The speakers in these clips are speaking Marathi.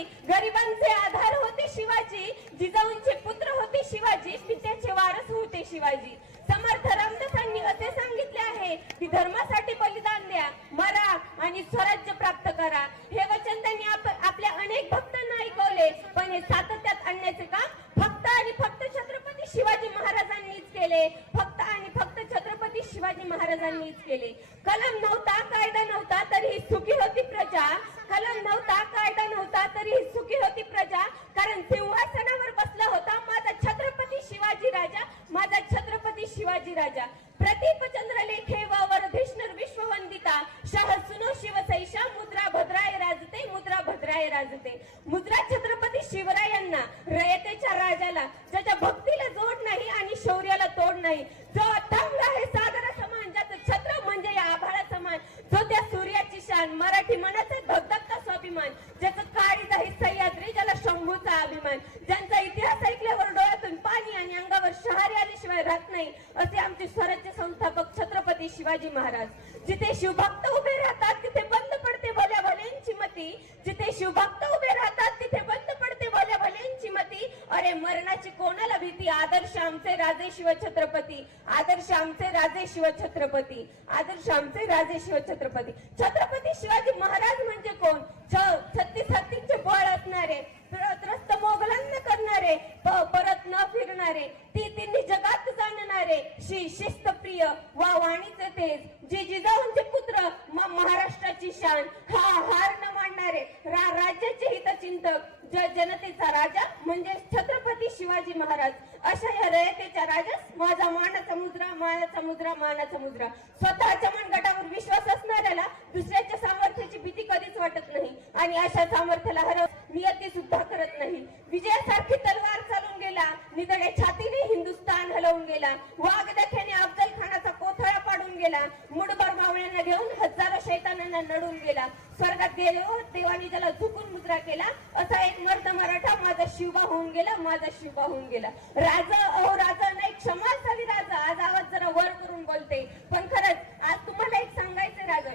होती गरिबांचे आधार होते शिवाजी जिजाऊंचे पुत्र होते शिवाजी पित्याचे वारस होते शिवाजी. समर्थ रामदासांनी असे सांगितले आहे की धर्मासाठी बलिदान द्या मरा आणि स्वराज्य प्राप्त करा. हे वचन त्यांनी आपल्या अनेक भक्तांना ऐकवले पण हे सातत्यात आणण्याचे काम फक्त आणि फक्त छत्रपती शिवाजी महाराजांनीच केले. फक्त आणि फक्त छत्रपती शिवाजी महाराजांनीच केले. कलम नव्हता कायदा नव्हता तरी सुखी होती प्रजा. कलम नव्हता कायदा नव्हता तरी सुखी होती प्रजा. कारण सिंहासनावर बसला होता माझा छत्रपती शिवाजी राजा माझा छत्रपती शिवाजी राजा. प्रदीप चंद्र लेखे व वरधेश्वर विश्ववंदिता. शाह सुनो शिवसैषा मुद्रा भद्राय राजते मुद्रा भद्राय राजते. मुद्रा छत्रपती शिवरायांना रयतेच्या राजाला ज्याच्या भक्तीला जोड नाही आणि शौर्याला तोड नाही. जो अथांग आहे सागरा समान ज्याचं छत्र म्हणजे या आभाळा समान जो त्या सूर्याची शान मराठी मनाचा धगधगता स्वाभिमान ज्याचं काळीज आहे सह्याद्री ज्याला शंभूचा अभिमान ज्यांचा इतिहास ऐकल्यावर डोळ्यातून पाणी आणि अंगावर शहारे आल्याशिवाय राहत नाही असे आमचे स्वराज्य संस्थापक छत्रपती शिवाजी महाराज जिथे शिवभक्त उभे राहतात तिथे बंद पडते भल्या भल्यांची मती जिथे शिवभक्त उभे राहतात तिथे बंद पडते भल्या भल्यांची मती अरे मरणाची कोणाला भीती आदर्श आमचे राजे शिव छत्रपती आदर्श आमचे राजे शिव छत्रपती आदर्श आमचे राजे शिव छत्रपती छत्रपती शिवाजी महाराज म्हणजे कोण? छत्तीस हत्तींचे बळ असणारे त्रस्त मोगलांना करणारे परत न फिरणारे ती तिन्ही जगात जाणणारे श्री शिस्त प्रिय वा वाणीचे तेज जी जिजाऊंचे पुत्र महाराष्ट्राची शान हा हार न मानणारे रा राज्याचे हितचिंतक ज जनतेचा राजा म्हणजे छत्रपती शिवाजी महाराज. अशा या रयतेच्या राजास माझा मानाचा मुद्रा मानाचा मुद्रा मानाचा मुद्रा स्वतः मनगटावर विश्वास असणाऱ्याला दुसऱ्याच्या सामर्थ्याची भीती कधीच वाटत नाही आणि अशा सामर्थ्याला हरव नियती सुद्धा करत नाही विजयासारखी तलवार चालून गेला निदड्या छातीने हिंदुस्तान हलवून गेला वाघ देख्याने अफजल खानाचा कोथळा पाडून गेला मुडभर मावळ्यांना घेऊन हजारो शैतानांना नडून गेला स्वर्गात गेलो देवानी त्याला झुकून मुद्रा केला असा एक मर्द मराठा माझा शिवबा होऊन गेला माझा शिवबा होऊन गेला राजा अहो राजा नाही क्षमा झाली राजा आज आवाज जरा वर करून बोलते पण खरंच आज तुम्हाला एक सांगायचं राजा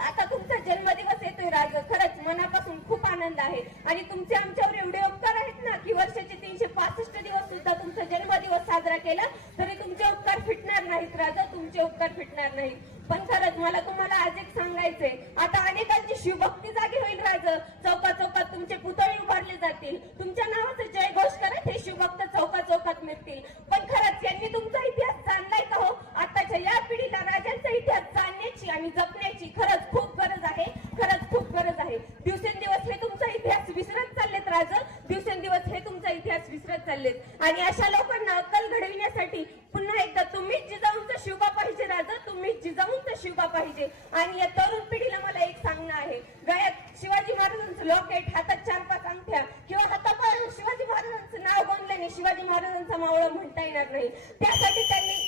आता तुमचा जन्मदिवस येतोय राज खरंच मनापासून खूप आनंद आहे आणि तुमचे आमच्यावर एवढे उपकार आहेत ना की वर्षाचे तीनशे पासष्ट दिवस सुद्धा तुमचा जन्मदिवस साजरा केला तरी तुमचे उपकार फिटणार नाहीत राजा तुमचे उपकार फिटणार नाहीत. पण खरंच मला तुम्हाला आज एक सांगायचंय. आता अनेकांची शिवभक्ती जागी होईल राजा. चौका चौकात तुमचे पुतळे उभारले जातील तुमच्या नावाचं जय घोष करत हे शिवभक्त चौका चौकात मिळतील पण खरंच यांनी तुमचा इतिहास जाणलाय का हो आताच्या या पिढीला राजांचा इतिहास जाणण्याची आणि जपण्याची खरंच खूप गरज आहे खरंच खूप गरज आहे दिवसेंदिवस हे तुमचा इतिहास विसरत चाललेत राज दिवसेंदिवस हे तुमचा इतिहास विसरत चाललेत आणि अशा लोकांना अक्कल घडविण्यासाठी पुन्हा एकदा तुम्हीच जिजाऊंचा शिवबा पाहिजे राजा तुम्हीच जिजाऊंचा शिवबा पाहिजे आणि या तरुण पिढीला मला एक सांगणं आहे गळ्यात शिवाजी महाराजांचं लॉकेट हातात चार पाच अंगठ्या किंवा हातापाय शिवाजी महाराजांचं नाव बनल्याने शिवाजी महाराजांचा मावळा म्हणता येणार नाही त्यासाठी त्यांनी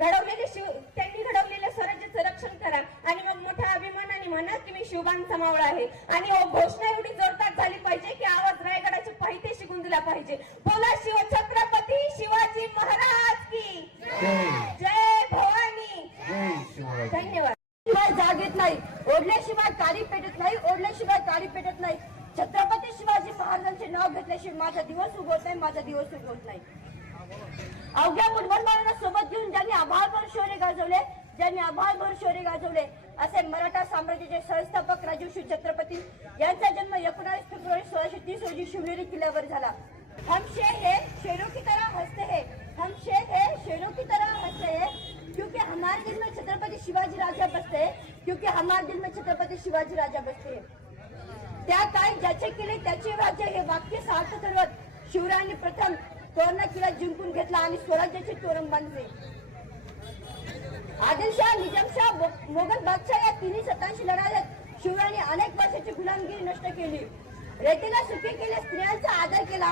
घडवलेले शिव त्यांनी घडवलेल्या स्वराज्याचं रक्षण करा आणि मग मोठ्या अभिमानाने म्हणा की मी शिवबांचा मावळा आहे. आणि हो घोषणा एवढी जोरदार झाली पाहिजे की आवाज रायगडाचे पाहिजे शिकून दिला पाहिजे. बोला शिव छत्रपती शिवाजी महाराज की. जय जय भवानी. जय शिवाजी. धन्यवाद. शिवाय जाग येत नाही ओढल्याशिवाय काळी पेटत नाही ओढल्याशिवाय काळी पेटत नाही. छत्रपती शिवाजी महाराजांचे नाव घेतल्याशिवाय माझा दिवस उगवत नाही माझा दिवस उगवत नाही. अवघ्या मुठभर सोबत घेऊन ज्यांनी आभाळभर शौर्य गाजवले ज्यांनी आभाळभर शौर्य गाजवले असे मराठा साम्राज्याचे संस्थापक राजर्षी छत्रपती यांचा जन्म एकोणावीस फेब्रुवारी सोळाशे तीस रोजी शिवनेरी किल्ल्यावर झाला. हम शेर हे शेरों की तरह हंसते हैं. हम शेर है शेरों की तरह हंसते हैं. क्योंकि हमारे दिल में छत्रपति शिवाजी राजा बसते हैं क्योंकि हमारे दिल में छत्रपति शिवाजी राजा बसते हैं। त्या काय ज्याचे केले त्याचे राज्य हे वाक्य सार्थ ठरवत शिवरायांनी प्रथम तोरणा किल्ला जिंकून घेतला आणि स्वराज्याचे तोरण बांधले. आदिलशाह निजामशाह मोगल बादशाह या तिन्ही सत्तांशी लढाल्यात शिवरायांनी अनेक वर्षाची गुलामगिरी नष्ट केली. रेतीला सुखी केले स्त्रियांचा आदर केला.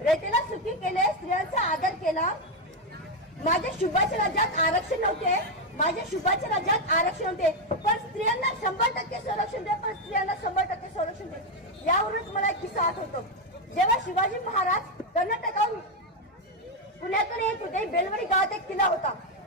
रेतीला सुखी केले स्त्रियांचा आदर केला. माझ्या शुभाच्या राज्यात आरक्षण नव्हते. माझ्या शुभाच्या राज्यात आरक्षण होते. पण स्त्रियांना शंभर टक्के संरक्षण दे पण स्त्रियांना शंभर टक्के संरक्षण दे. यावरूनच मला एक किस्सा आठवतो. जेव्हा शिवाजी महाराज कर्नाटकाहून पुण्याकडे येत होते बेलवडी गावात एक किल्ला होता.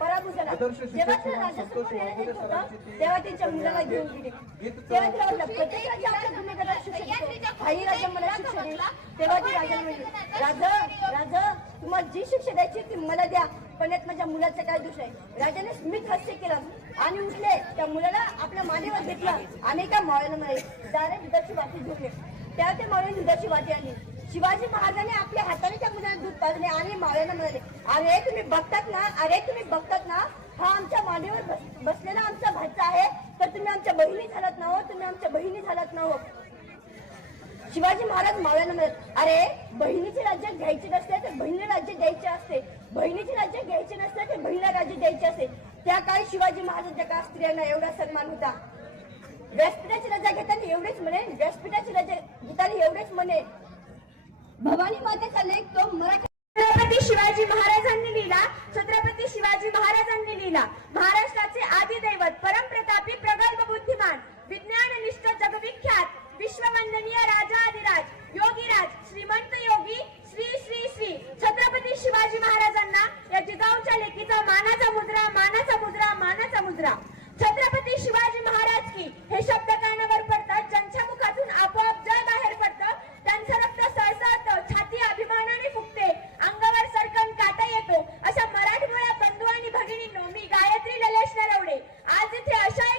पराभूत झाला. तिला राजस्थान होतं तेव्हा त्यांच्या मुलाला घेऊन गेली. तेव्हा तिला वाटलं राजा आपल्या भूमिकेला शिक्षण तेव्हा ती राजा म्हणली राजा राजा तुम्हाला जी शिक्षा द्यायची ती मला द्या. पण यात माझ्या मुलाचं काय दोष आहे? राजाने स्मित हास्य केलं आणि उठले. त्या मुलाला आपल्या मानेवर घेतलं. आणि त्या मावळ्याला म्हणाले दारे दुधाची वाटी झोपले तेव्हा त्या मावळ्याने दुधाची वाटी आणली. शिवाजी महाराजांनी आपल्या हाताने त्या मुलांना दूध पाजले आणि माळ्याला म्हणाले अरे तुम्ही बघतात ना अरे तुम्ही बघतात ना हा आमच्या मानेवर बस बसलेला आमचा भाचा आहे तर तुम्ही आमच्या बहिणी झालात ना हो तुम्ही आमच्या बहिणी झालात ना हो. शिवाजी महाराज मावळ्याला म्हणत अरे बहिणीचे राज्य घ्यायचे नसते तर बहिणीला राज्य द्यायचे असते. बहिणीचे राज्य घ्यायचे नसते तर बहिणीला राज्य द्यायचे असते. त्या काळी शिवाजी महाराजांच्या काळ स्त्रियांना एवढा सन्मान होता. व्यासपीठाची रजा घेताना एवढेच म्हणे व्यासपीठाची रजा घेताना एवढेच म्हणे भवानी मातेचा लेख तो छत्रपती शिवाजी महाराजांनी लिहिला छत्रपती शिवाजी महाराजांनी लिहिला. महाराष्ट्राचे आदिदैवत परमप्रतापी प्रगल्भ बुद्धिमान विज्ञाननिष्ठ जगविख्यात विश्ववंदनीय राजा अधिराज योगीराज श्रीमंत योगी श्री श्री श्री. छत्रपती शिवाजी महाराजांना या जिगावच्या लेखीचा मानाचा मुद्रा मानाचा मुद्रा मानाचा मुद्रा छत्रपती शिवाजी महाराज की हे शब्द कानावर पडतात ज्यांच्या मुखातून आपोआप मी गायत्री ललेश नरवडे आज इथे अशा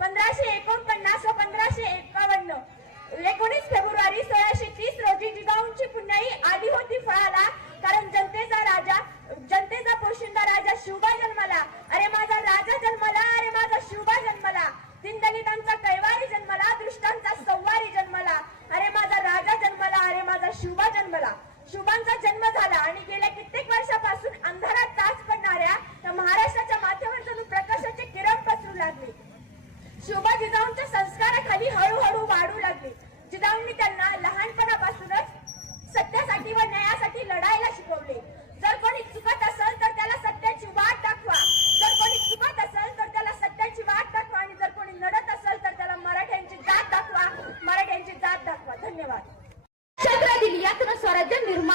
पंधराशे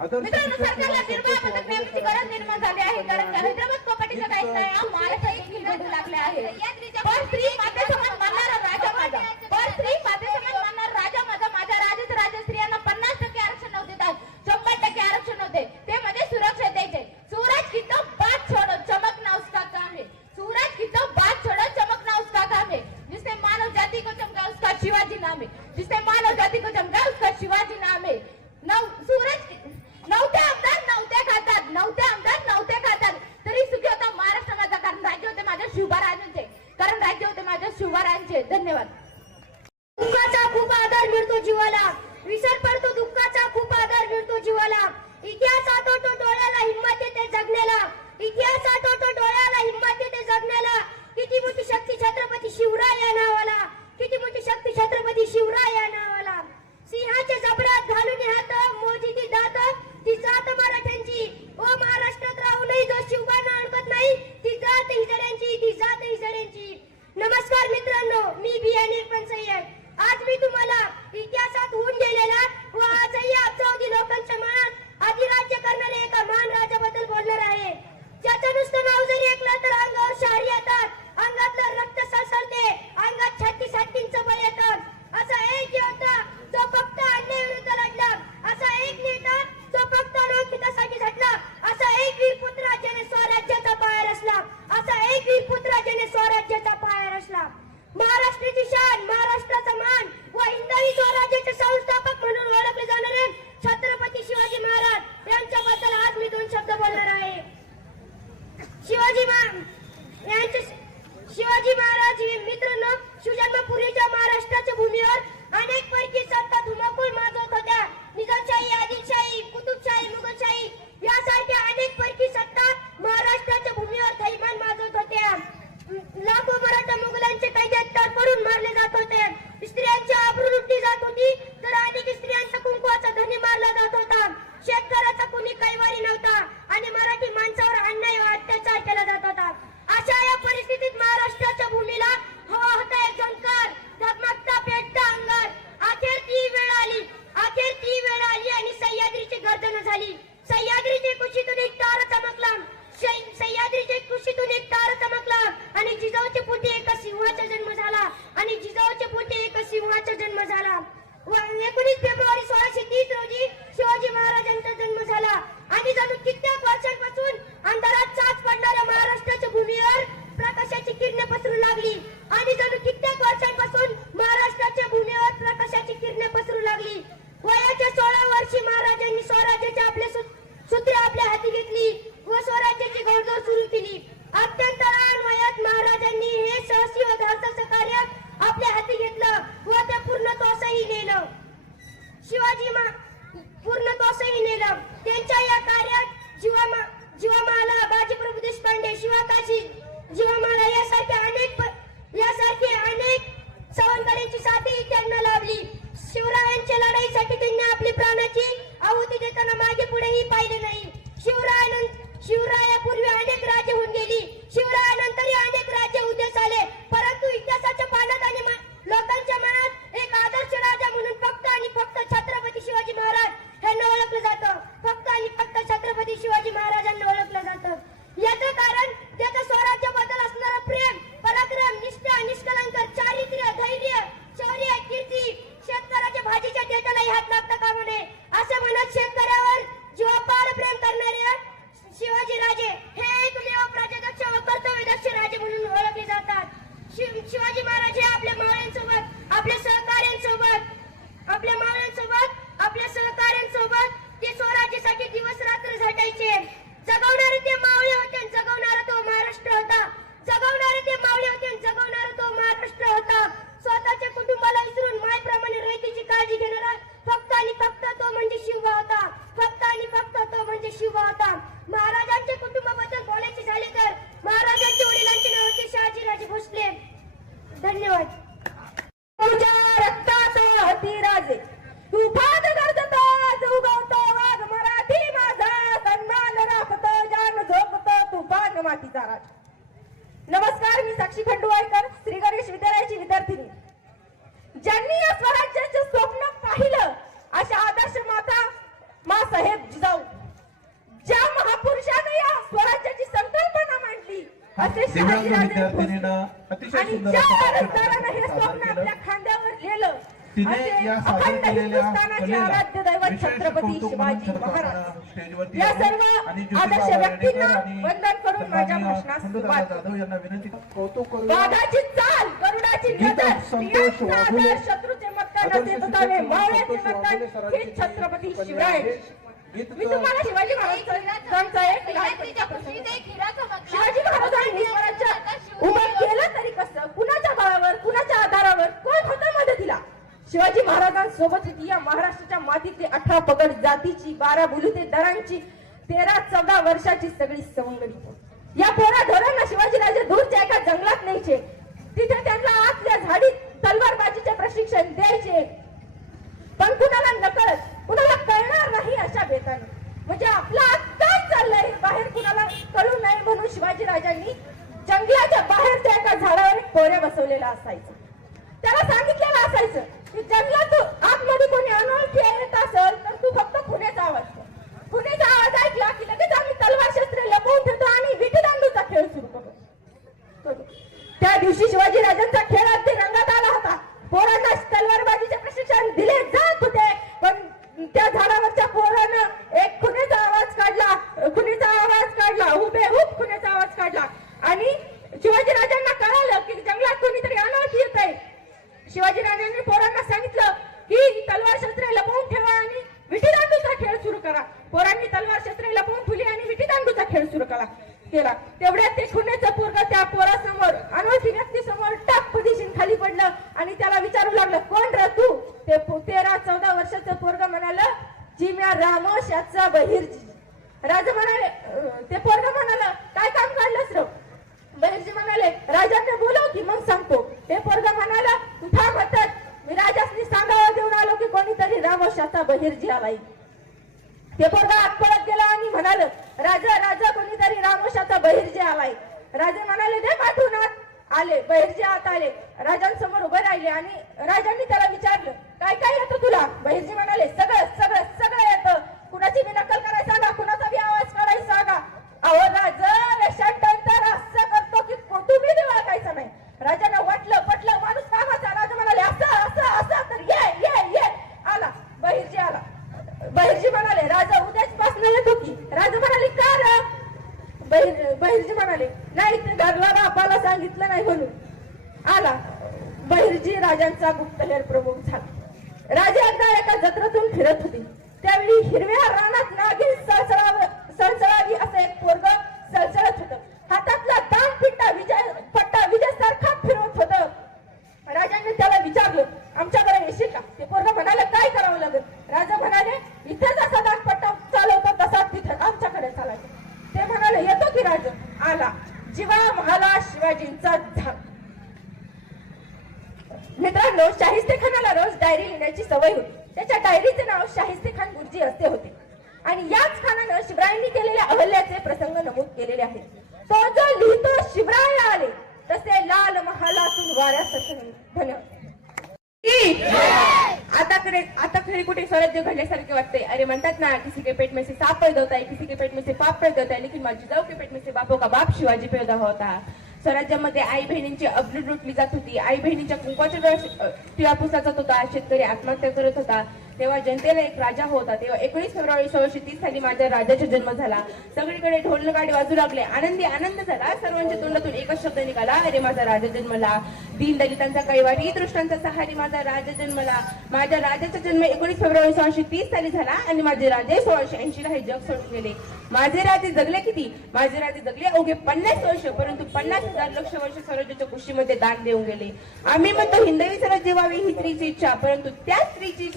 मित्रांनो सरकारला निर्माण प्रेमाची गरज निर्माण झाली आहे. कारण हैदराबाद कोपाटीचं काहीच नाही महाराष्ट्रात लागले आहे. पण शिवाजी महाराज. या सर्व आदर्श व्यक्तींना वंदन करून माझ्या भाषणास वाघाची चाल गरुडाची नजर शत्रूचे मतदान मावळ्याचे मतदान हे छत्रपती शिवराय मी तुम्हाला शिवाजी महाराजांचा एक शिवाजी महाराजांनी उभं केलं शिवाजी महाराजांसोबत या महाराष्ट्राच्या मातीतली अठरा पगड जातीची बारा बुलुते दरांची तेरा चौदा वर्षाची सगळी सवंगडी. या पोरा ढोरांना शिवाजीराजे दूरच्या एका जंगलात न्यायचे. तिथे त्यांना आतल्या झाडीत तलवारबाजीचे प्रशिक्षण द्यायचे. पण कुणाला नकळत कुणाला कळणार नाही अशा बेताने. म्हणजे आपला आत्ताच चाललंय बाहेर कुणाला कळू नये म्हणून शिवाजी राजांनी जंगलाच्या बाहेरच्या एका झाडावर एक पोऱ्या बसवलेला असायचं. त्याला सांगितलेलं असायचं की जंगलात आतमध्ये कोणी अनोळखी येत असेल तर तू फक्त खुनेचा आवाज कर. आवाज ऐकला की लगेच आम्ही तलवार शस्त्र लपवून ठेवतो आणि विटीदांडूचा खेळ सुरू करतो त्या दिवशी शिवाजी राजांचा खेळ अगदी रंगात आला होता पोरांना तलवारबाजीचे प्रशिक्षण दिले जात होते पण त्या झाडावरच्या पोरानं एक खुनेचा आवाज काढला खुनेचा आवाज काढला हुबेहूब खुनेचा आवाज काढला आणि शिवाजी राजांना कळालं की जंगलात कोणीतरी अनोळखी येत आहे शिवाजी राजांनी पोरांना सांगितलं की तलवार शस्त्रे लपवून ठेवा आणि विटीदांडूचा खेळ सुरू करा पोरांनी तलवार शस्त्रे लपवून ठेवली आणि विटीदांडूचा खेळ सुरू करा केला तेवढ्यात ते खुन्याचं पोरग त्या पोरासमोर अनोळखी व्यक्ती समोर टाक पदिशीन खाली पडलं आणि त्याला विचारू लागलं कोण रे तू ते पो- तेरा चौदा वर्षाचं पोरग म्हणालं जी म्या रामोश याचा बहिर्जी राजा म्हणाले अं, ते पोरग म्हणालं काय काम काढलंस रे बहिर्जी म्हणाले राजाने बोलव की मग सांगतो ते पोरग म्हणाला तू थांब हटत मी राजासनी सांगावं देऊन आलो की कोणीतरी रामोशाचा बहिर्जी आलाय. ते पोरगा आत पळत गेला आणि म्हणाल राजा राजा कोणीतरी रामोशाचा बहिर्जी आलाय. राजे म्हणाले दे पाठवून आत. आले बहिर्जी आत आले. राजांसमोर उभे राहिले आणि राजांनी त्याला विचारलं काय काय येतं तुला? बहिर्जी म्हणाले सगळं सगळं सगळं येतं. कुणाची बी नक्कल करायला सांगा कुणाचा बी आवाज काढायला सांगा. अहो राजा वेषांतर असं करतो की तुम्ही बी ओळखायचं नाही राजांना वाटलं पटलं माणूस कामाचा राजा म्हणाले असं असं असं तर ये ये ये आला बहिर्जी आला बहिर्जी म्हणाले राजा उद्याच पासन येतो की राजा म्हणाले का रे बहिर बहिर्जी म्हणाले नाही ते घरला बापाला सांगितलं नाही म्हणून आला बहिर्जी राजांचा गुप्तहेर प्रमुख झाला राजे एकदा एका जत्रेतून फिरत होते त्यावेळी हिरव्या रानात नागिन सळसळाव सळसळावी असं एक पोरग सळसळत होतं हातातला दान पिट्टा विजय पट्टा विजय सारखा फिरवत होतं राजांनी त्याला विचारलं आमच्याकडे येशील का ते पोरग म्हणाले काय करावं लागेल राजा म्हणाले इथे जसा दागपट्टा चालवतो तसाच तिथे आमच्याकडे चालायचं ते म्हणाले येतो की राज आला जीवा महाला शिवाजींचा झाक मित्रांनो शाहिस्ते खानाला रोज डायरी लिहिण्याची सवय होती त्याच्या डायरीचे नाव शाहिस्ते खान गुरुजी असे होते आणि याच खानानं शिवरायांनी केलेल्या अहल्याचे प्रसंग नमूद केलेले आहेत तो जो लिहितो शिवराय आले तसे लाल महालातून वाऱ्यासारखे धन्यवाद की आता खरे आता खरी कुठे स्वराज्य घडल्यासारखे वाटते अरे म्हणतात ना किसी के पेट में से सांप पैदा होता है किसी के पेट में से पाप पैदा होता है लेकिन माझी जाऊ के पेट में से बाप शिवाजी पेदा होता. स्वराज्यामध्ये आई बहिणींची अब्लूट लुटली जात होती. आई बहिणीच्या कुंकवाच्या डोळ्यात, टिळा पुसला जात होता शेतकरी आत्महत्या करत होता. तेव्हा जनतेला एक राजा होता. तेव्हा एकोणीस फेब्रुवारी सोळाशे तीस साली माझ्या राजाचा जन्म झाला. सगळीकडे ढोल गाडी वाजू लागले. आनंदी आनंद झाला सर्वांच्या तोंडातून एकच शब्द निघाला. अरे माझा राजा जन्मला. दीन दलितांचा कैवारी दृष्टांचा सहारी माझा राजा जन्मला. माझ्या राजाचा जन्म एकोणीस फेब्रुवारी सोळाशे तीस साली झाला आणि माझे राजे सोळाशे ऐंशी ला हे जग सोडून गेले. माझे राजे जगले किती? माझे राजे जगले अवघे पन्नास वर्ष परंतु पन्नास हजार लक्ष वर्ष स्वराज्याच्या कुशीमध्ये दान देऊन गेले. आम्ही म्हणतो हिंदवी स्वराज्य व्हावी ही स्त्रीची इच्छा परंतु त्या स्त्रीची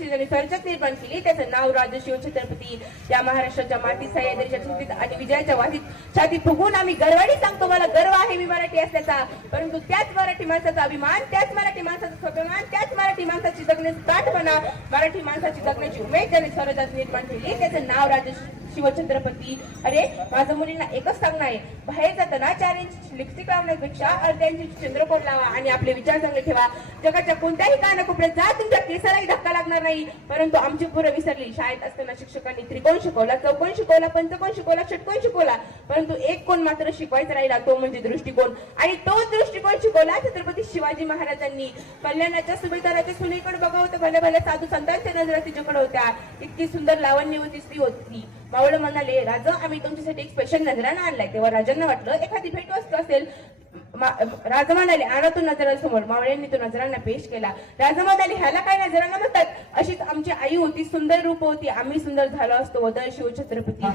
इच्छा निर्माण केली. त्याचं नाव राजा शिवछत्रपती या महाराष्ट्राच्या मातीत सह्याद्रीच्या आणि विजयाच्या वातीत छाती फुगून आम्ही गर्वाने सांगतो. मला गर्व आहे मी मराठी असल्याचा. परंतु त्याच मराठी माणसाचा अभिमान त्याच मराठी माणसाचा स्वाभिमान त्याच मराठी माणसाची जगण्याची ताटपणा मराठी माणसाची जगण्याची उमेद ज्याने स्वराज्यात निर्माण केली त्याचं नाव राजा शिवछत्रपती. अरे माझ्या मुलींना एकच सांगणं आहे बाहेर जाताना चार इंच लिपस्टिक लावण्यापेक्षा अर्ध्या इंच चंद्रकोर लावा आणि आपले विचार चांगले ठेवा. जगाच्या कोणत्याही कानाकोपऱ्यात जा तुमच्या केसालाही धक्का लागणार नाही. परंतु आमची पोरं विसरली. शाळेत असताना शिक्षकांनी त्रिकोण शिकवला चौकोन शिकवला पंचकोन शिकवला षटकोन शिकवला. परंतु एक कोण मात्र शिकवायचा राहिला तो म्हणजे दृष्टिकोन. आणि तोच दृष्टिकोन शिकवला छत्रपती शिवाजी महाराजांनी. कल्याणाच्या सुभेदाराच्या सुनेकडे बघा होतं भल्या भल्या साधू संतांच्या नजरा तिच्याकडे होत्या. इतकी सुंदर लावण्यवती स्त्री होती. मावळ म्हणाले राजा आम्ही तुमच्यासाठी एक स्पेशल नजराणा आणलाय. तेव्हा राजांना वाटलं एखादी भेटवस्तू असेल मा- राजा म्हणाले आणा तो नजरांसमोर मावळ्यांनी तो नजरांना पेश केला. राजा म्हणाले ह्याला काय नजरांना म्हणतात? अशीच आमची आई होती सुंदर रूप होती आम्ही सुंदर झालो असतो वदळ शिव छत्रपती.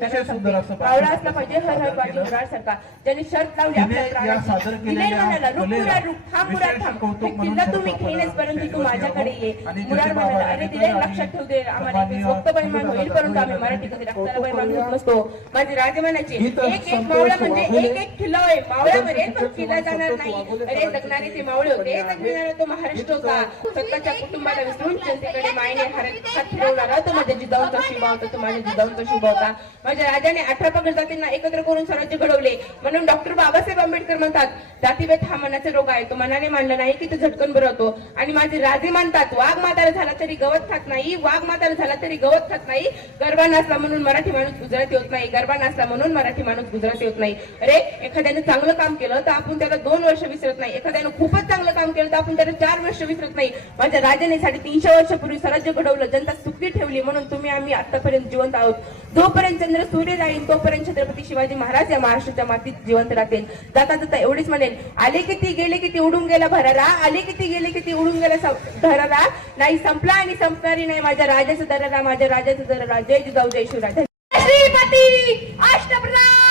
मावळा असला पाहिजे हर हर बाजी. उराळ सारखा ज्यांनी शर्ट लावली आपल्या म्हणाला रूप मुरार रूप मुरार थांब. हे किल्ला तुम्ही आपण परंतु तू माझ्याकडे ये. मुरार म्हणाला अरे दिले लक्षात ठेवू दे आम्हाला स्वस्त बैमान होईल परंतु आम्ही मराठी कधी रक्ताला करूया. होत नसतो. माझे राजे म्हणायचे गीत एक एक मावळा म्हणजे. एक एक किल्ला होय मावळ्यामध्ये पण किल्ला जाणार नाही. अरे जगणारे ते मावळे होते. आहे. जगणारा तो महाराष्ट्र होता. स्वतःच्या कुटुंबाला विसरून जनतेकडे मायने हात हात फिरवणारा तो माझ्या जिजाऊचा शिवा होता तो माझ्या जिजाऊचा शिवा होता. माझ्या राजाने अठरा पगड जातींना एकत्र करून स्वराज्य घडवले. म्हणून डॉक्टर बाबासाहेब आंबेडकर म्हणतात जातीभेद हा मनाचा रोग आहे. तो मनाने मानला नाही की तो झटकन बरं होतो. आणि माझे राजे मानतात वाघ म्हातारा झाला तरी गवत खात नाही. वाघ म्हातारा झाला तरी गवत खात नाही. गर्भा नसला म्हणून मराठी माणूस गुजरात येत नाही. गर्भा नसला म्हणून मराठी माणूस गुजरात येत नाही. अरे एखाद्याने चांगलं काम केलं तर आपण त्याला दोन वर्ष विसरत नाही. एखाद्याने खूपच चांगलं काम केलं तर आपण त्याला चार वर्ष विसरत नाही. माझ्या राजाने साडेतीनशे वर्षापूर्वी स्वराज्य घडवलं जनता सुखी ठेवली. म्हणून तुम्ही आम्ही आतापर्यंत जिवंत आहोत. जोपर्यंत चंद्र सूर्य राहील तोपर्यंत छत्रपती शिवाजी महाराज या महाराष्ट्राच्या मातीत जिवंत राहतील. जाता जाता एवढीच म्हणेल आले किती गेले किती उडून गेला भरारा? आले किती गेले किती उडून गेला धरारा नाही संपला आणि संपणारी नाही माझ्या राजाचा दरारा माझ्या राजाचा दरारा. जय जिजाऊ जय शिवराज. श्रीपती अष्टप्रधान!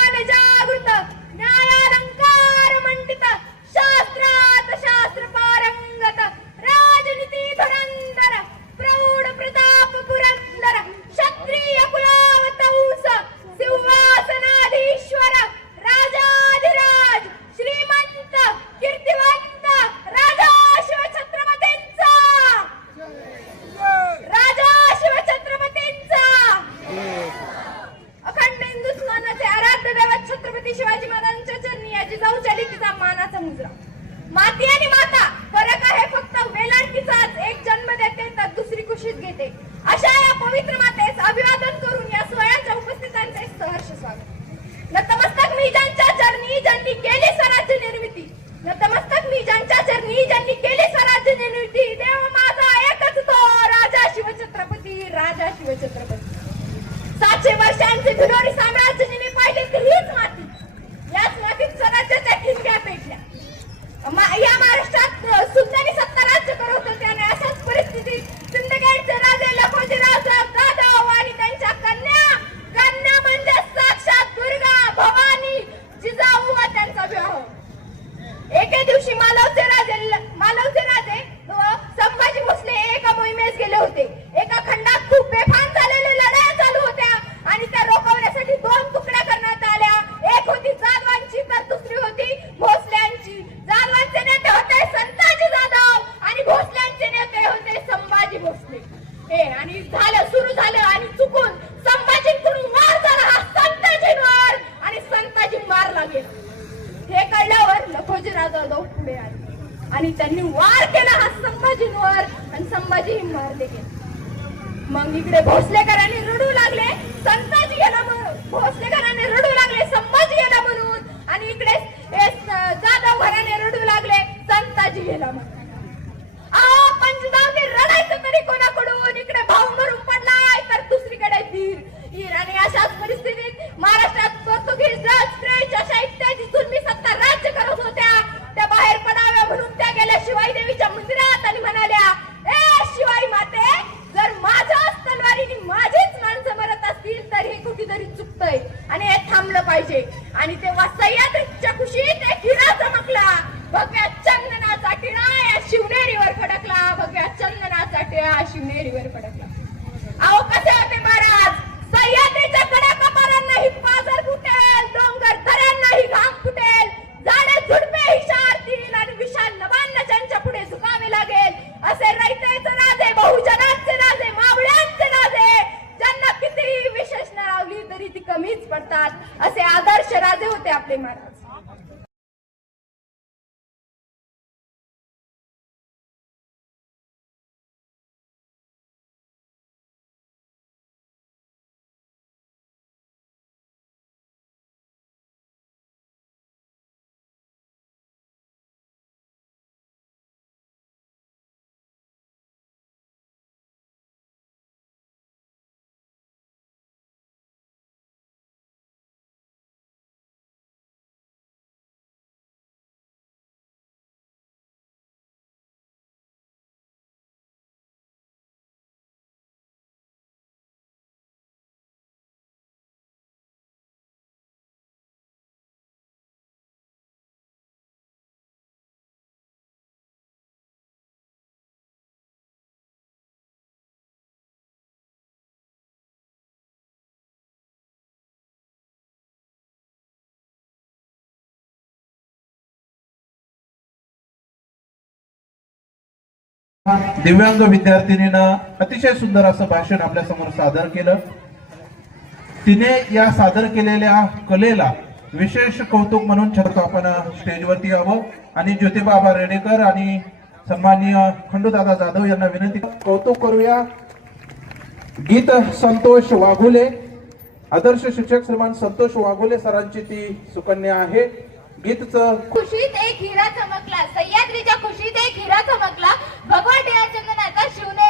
परिस्थितीत महाराष्ट्रात पोर्तुगीज डच तरी ती कमीच पडतात. असे आदर्श राजे होते आपले महाराज. दिव्यांग विद्यार्थिनीनं अतिशय सुंदर असं भाषण आपल्यासमोर सादर केलं. तिने या सादर केलेल्या कलेला विशेष कौतुक म्हणून छरतो आपण स्टेजवरती यावं. आणि ज्योतिबाबा रेडेकर आणि सन्माननीय खंडूदादा जाधव यांना विनंती कौतुक करूया. गीत संतोष वाघुले आदर्श शिक्षक श्रीमान संतोष वाघुले सरांची ती सुकन्या आहे. गीतचं खुशीत एक हिरा चमकला सह्याद्री भगवान 奶在收呢